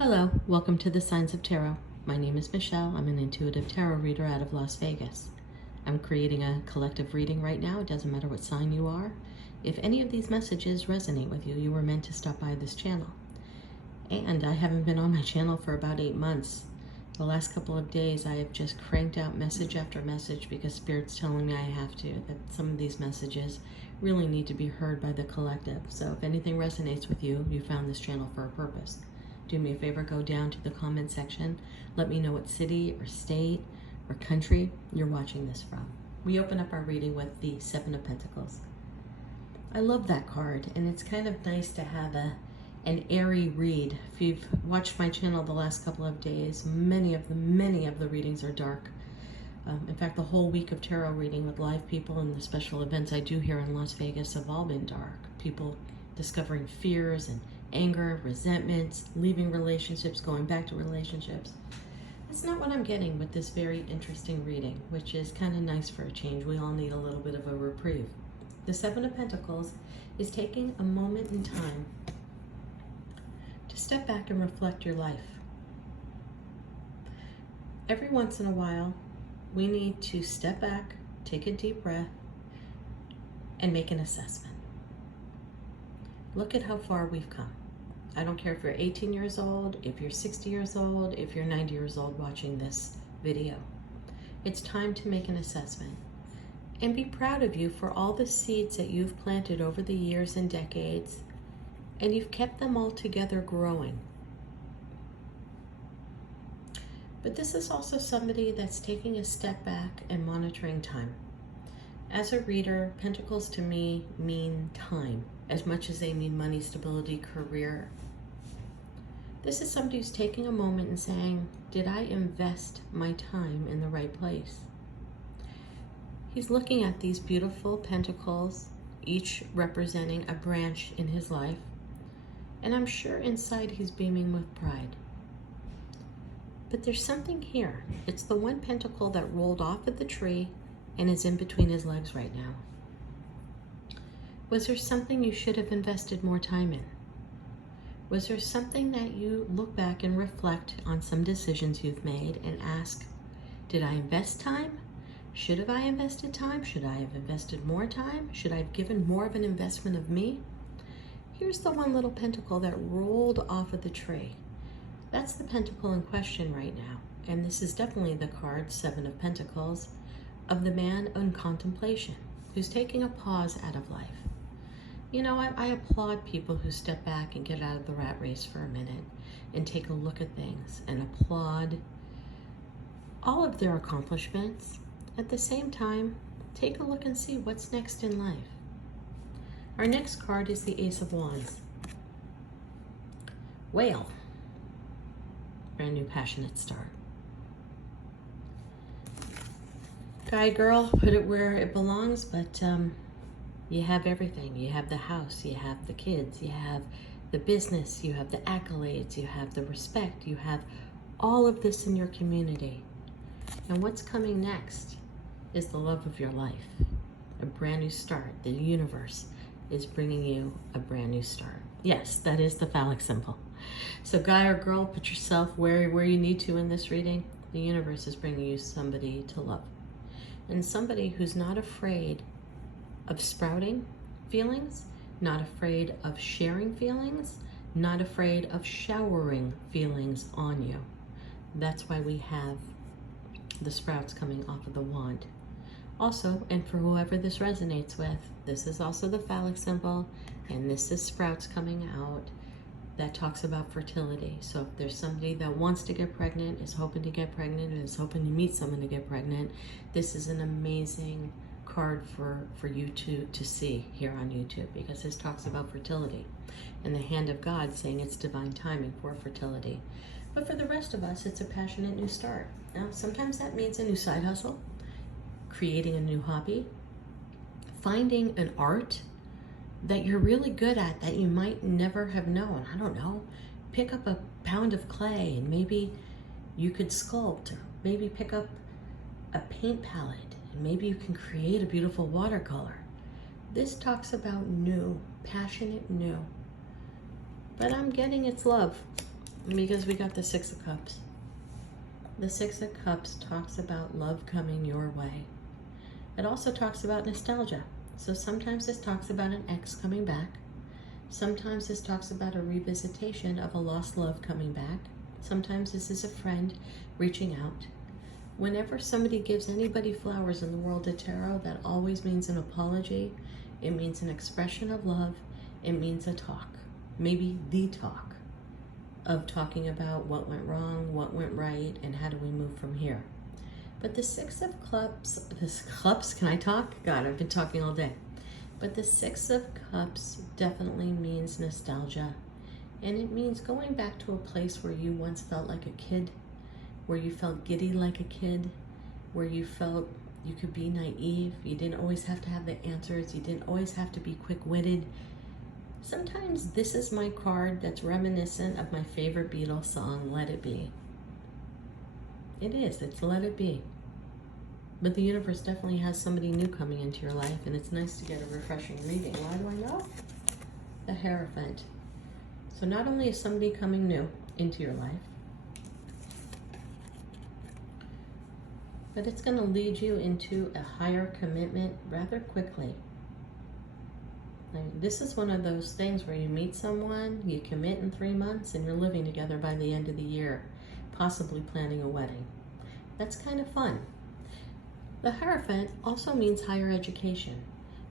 Hello, welcome to the Signs of Tarot. My name is Michelle. I'm an intuitive tarot reader out of Las Vegas. I'm creating a collective reading right now. It doesn't matter what sign you are. If any of these messages resonate with you, you were meant to stop by this channel. And I haven't been on my channel for about 8 months. The last couple of days I have just cranked out message after message because Spirit's telling me I have to, that some of these messages really need to be heard by the collective. So if anything resonates with you, you found this channel for a purpose. Do me a favor, go down to the comment section. Let me know what city or state or country you're watching this from. We open up our reading with the Seven of Pentacles. I love that card, and it's kind of nice to have an airy read. If you've watched my channel the last couple of days, many of the readings are dark. In fact, the whole week of tarot reading with live people and the special events I do here in Las Vegas have all been dark. People discovering fears and anger, resentments, leaving relationships, going back to relationships. That's not what I'm getting with this very interesting reading, which is kind of nice for a change. We all need a little bit of a reprieve. The Seven of Pentacles is taking a moment in time to step back and reflect your life. Every once in a while, we need to step back, take a deep breath, and make an assessment. Look at how far we've come. I don't care if you're 18 years old, if you're 60 years old, if you're 90 years old watching this video. It's time to make an assessment and be proud of you for all the seeds that you've planted over the years and decades, and you've kept them all together growing. But this is also somebody that's taking a step back and monitoring time. As a reader, Pentacles to me mean time as much as they mean money, stability, career. This is somebody who's taking a moment and saying, did I invest my time in the right place? He's looking at these beautiful pentacles, each representing a branch in his life, and I'm sure inside he's beaming with pride. But there's something here. It's the one pentacle that rolled off of the tree and is in between his legs right now. Was there something you should have invested more time in? Was there something that you look back and reflect on some decisions you've made and ask, did I invest time? Should have I invested time? Should I have invested more time? Should I have given more of an investment of me? Here's the one little pentacle that rolled off of the tree. That's the pentacle in question right now. And this is definitely the card, Seven of Pentacles, of the man in contemplation, who's taking a pause out of life. You know, I applaud people who step back and get out of the rat race for a minute and take a look at things and applaud all of their accomplishments. At the same time, take a look and see what's next in life. Our next card is the Ace of Wands. Whale. Brand new passionate start. Guy, girl, put it where it belongs, but you have everything. You have the house, you have the kids, you have the business, you have the accolades, you have the respect, you have all of this in your community. And what's coming next is the love of your life. A brand new start. The universe is bringing you a brand new start. Yes, that is the phallic symbol. So guy or girl, put yourself where you need to in this reading. The universe is bringing you somebody to love. And somebody who's not afraid of sprouting feelings, not afraid of sharing feelings, not afraid of showering feelings on you. That's why we have the sprouts coming off of the wand. Also, and for whoever this resonates with, this is also the phallic symbol, and this is sprouts coming out that talks about fertility. So if there's somebody that wants to get pregnant, is hoping to get pregnant, is hoping to meet someone to get pregnant, this is an amazing card for you to see here on YouTube, because this talks about fertility and the hand of God saying it's divine timing for fertility. But for the rest of us, it's a passionate new start. Now, sometimes that means a new side hustle, creating a new hobby, finding an art that you're really good at that you might never have known. I don't know, pick up a pound of clay and maybe you could sculpt, or maybe pick up a paint palette and maybe you can create a beautiful watercolor. This talks about new, passionate new. But I'm getting its love. Because we got the Six of Cups. The Six of Cups talks about love coming your way. It also talks about nostalgia. So sometimes this talks about an ex coming back. Sometimes this talks about a revisitation of a lost love coming back. Sometimes this is a friend reaching out. Whenever somebody gives anybody flowers in the world of tarot, that always means an apology. It means an expression of love. It means a talk. Maybe the talk of talking about what went wrong, what went right, and how do we move from here. But the Six of Cups, can I talk? God, I've been talking all day. But the Six of Cups definitely means nostalgia. And it means going back to a place where you once felt like a kid, where you felt giddy like a kid, where you felt you could be naive. You didn't always have to have the answers. You didn't always have to be quick-witted. Sometimes this is my card that's reminiscent of my favorite Beatles song, Let It Be. It is, it's Let It Be. But the universe definitely has somebody new coming into your life, and it's nice to get a refreshing reading. Why do I know? The Hierophant. So not only is somebody coming new into your life, but it's going to lead you into a higher commitment rather quickly. This is one of those things where you meet someone, you commit in 3 months, and you're living together by the end of the year, possibly planning a wedding. That's kind of fun. The Hierophant also means higher education.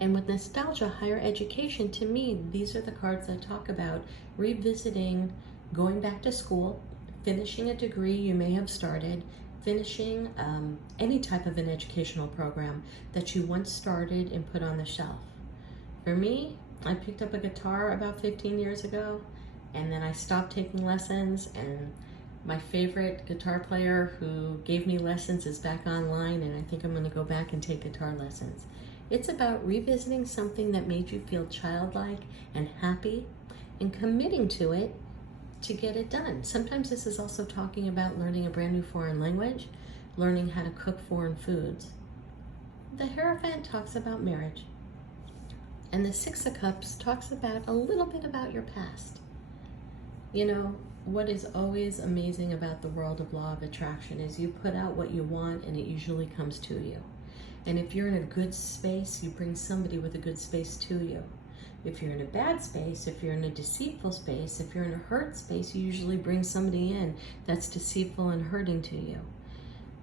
And with nostalgia, higher education, to me, these are the cards that talk about revisiting, going back to school, finishing a degree you may have started, finishing any type of an educational program that you once started and put on the shelf. For me, I picked up a guitar about 15 years ago, and then I stopped taking lessons, and my favorite guitar player who gave me lessons is back online, and I think I'm going to go back and take guitar lessons. It's about revisiting something that made you feel childlike and happy and committing to it to get it done. Sometimes this is also talking about learning a brand new foreign language, learning how to cook foreign foods. The Hierophant talks about marriage. And the Six of Cups talks about a little bit about your past. You know, what is always amazing about the world of law of attraction is you put out what you want and it usually comes to you. And if you're in a good space, you bring somebody with a good space to you. If you're in a bad space, if you're in a deceitful space, if you're in a hurt space, you usually bring somebody in that's deceitful and hurting to you.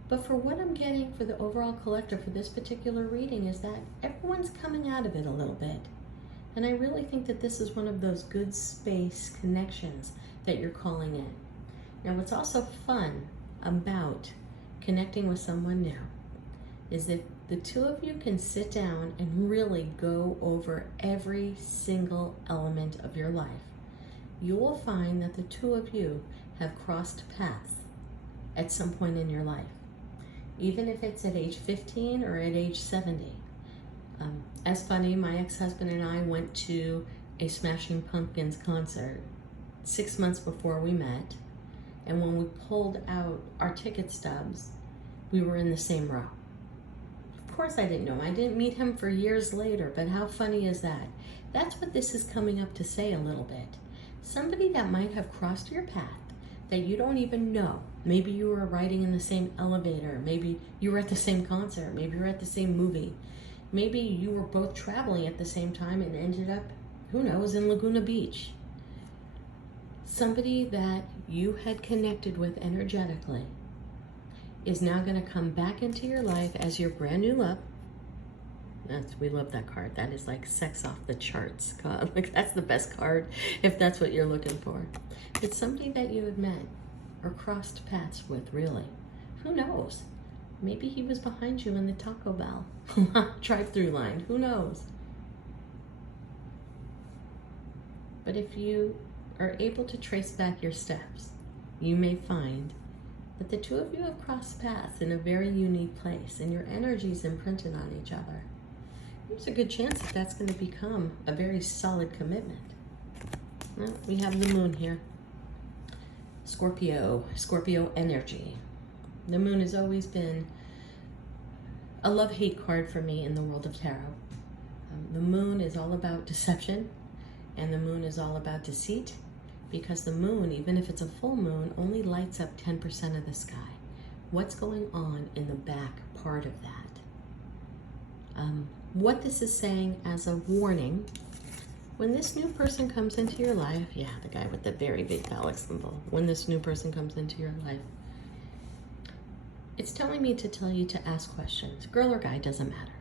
But for what I'm getting for the overall collector for this particular reading is that everyone's coming out of it a little bit. And I really think that this is one of those good space connections that you're calling in. Now, what's also fun about connecting with someone new is that the two of you can sit down and really go over every single element of your life. You will find that the two of you have crossed paths at some point in your life, even if it's at age 15 or at age 70. As funny, my ex-husband and I went to a Smashing Pumpkins concert 6 months before we met, and when we pulled out our ticket stubs, we were in the same row. Of course I didn't know him. I didn't meet him for years later, but how funny is that? That's what this is coming up to say a little bit. Somebody that might have crossed your path that you don't even know. Maybe you were riding in the same elevator. Maybe you were at the same concert. Maybe you were at the same movie. Maybe you were both traveling at the same time and ended up, who knows, in Laguna Beach. Somebody that you had connected with energetically is now going to come back into your life as your brand new love. We love that card. That is like sex off the charts. Like, that's the best card if that's what you're looking for. It's somebody that you had met or crossed paths with, really. Who knows? Maybe he was behind you in the Taco Bell drive-through line. Who knows? But if you are able to trace back your steps, you may find that the two of you have crossed paths in a very unique place, and your energy is imprinted on each other. There's a good chance that that's going to become a very solid commitment. Well, we have the moon here. Scorpio energy. The moon has always been a love-hate card for me in the world of tarot. The moon is all about deception, and the moon is all about deceit, because the moon, even if it's a full moon, only lights up 10% of the sky. What's going on in the back part of that? What this is saying as a warning, when this new person comes into your life, yeah, the guy with the very big phallic symbol, when this new person comes into your life, it's telling me to tell you to ask questions. Girl or guy, doesn't matter.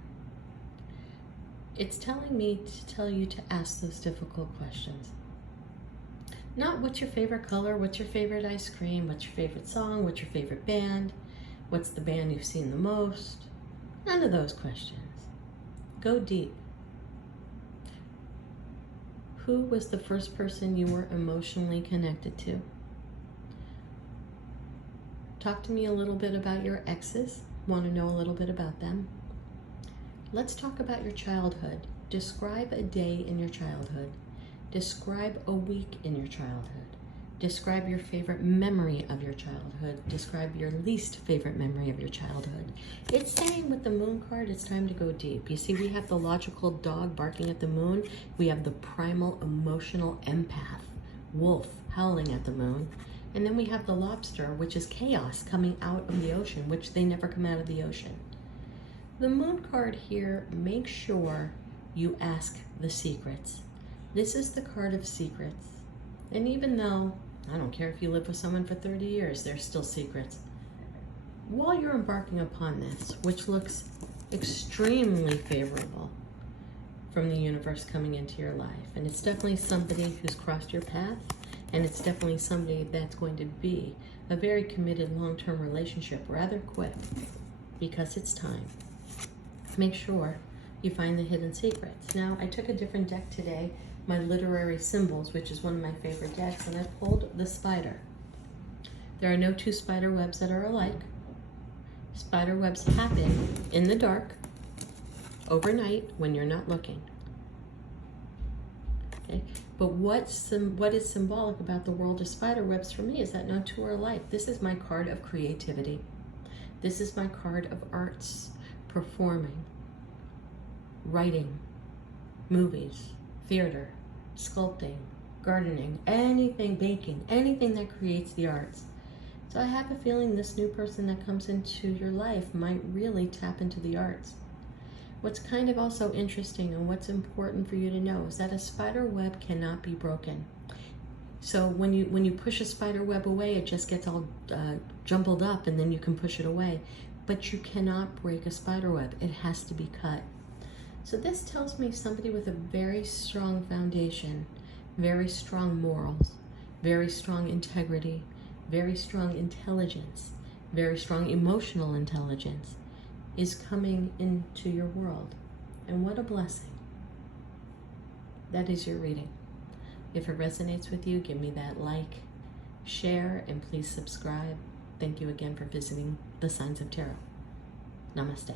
It's telling me to tell you to ask those difficult questions. Not what's your favorite color, what's your favorite ice cream, what's your favorite song, what's your favorite band, what's the band you've seen the most. None of those questions. Go deep. Who was the first person you were emotionally connected to? Talk to me a little bit about your exes. Want to know a little bit about them? Let's talk about your childhood. Describe a day in your childhood. Describe a week in your childhood. Describe your favorite memory of your childhood. Describe your least favorite memory of your childhood. It's saying with the moon card, it's time to go deep. You see, we have the logical dog barking at the moon. We have the primal emotional empath, wolf, howling at the moon. And then we have the lobster, which is chaos coming out of the ocean, which they never come out of the ocean. The moon card here, make sure you ask the secrets. This is the card of secrets. And even though, I don't care if you live with someone for 30 years, there's still secrets. While you're embarking upon this, which looks extremely favorable from the universe coming into your life, and it's definitely somebody who's crossed your path, and it's definitely somebody that's going to be a very committed long-term relationship rather quick, because it's time. Make sure you find the hidden secrets. Now, I took a different deck today, my literary symbols, which is one of my favorite decks, and I pulled the spider. There are no two spider webs that are alike. Spider webs happen in the dark, overnight, when you're not looking. Okay? But what is symbolic about the world of spider webs for me is that no two are alike. This is my card of creativity. This is my card of arts, performing, writing, movies, theater, sculpting, gardening, anything, baking, anything that creates the arts. So I have a feeling this new person that comes into your life might really tap into the arts. What's kind of also interesting and what's important for you to know is that a spider web cannot be broken. So when you push a spider web away, it just gets all jumbled up and then you can push it away. But you cannot break a spider web. It has to be cut. So this tells me somebody with a very strong foundation, very strong morals, very strong integrity, very strong intelligence, very strong emotional intelligence is coming into your world. And what a blessing. That is your reading. If it resonates with you, give me that like, share, and please subscribe. Thank you again for visiting the Signs of Tarot. Namaste.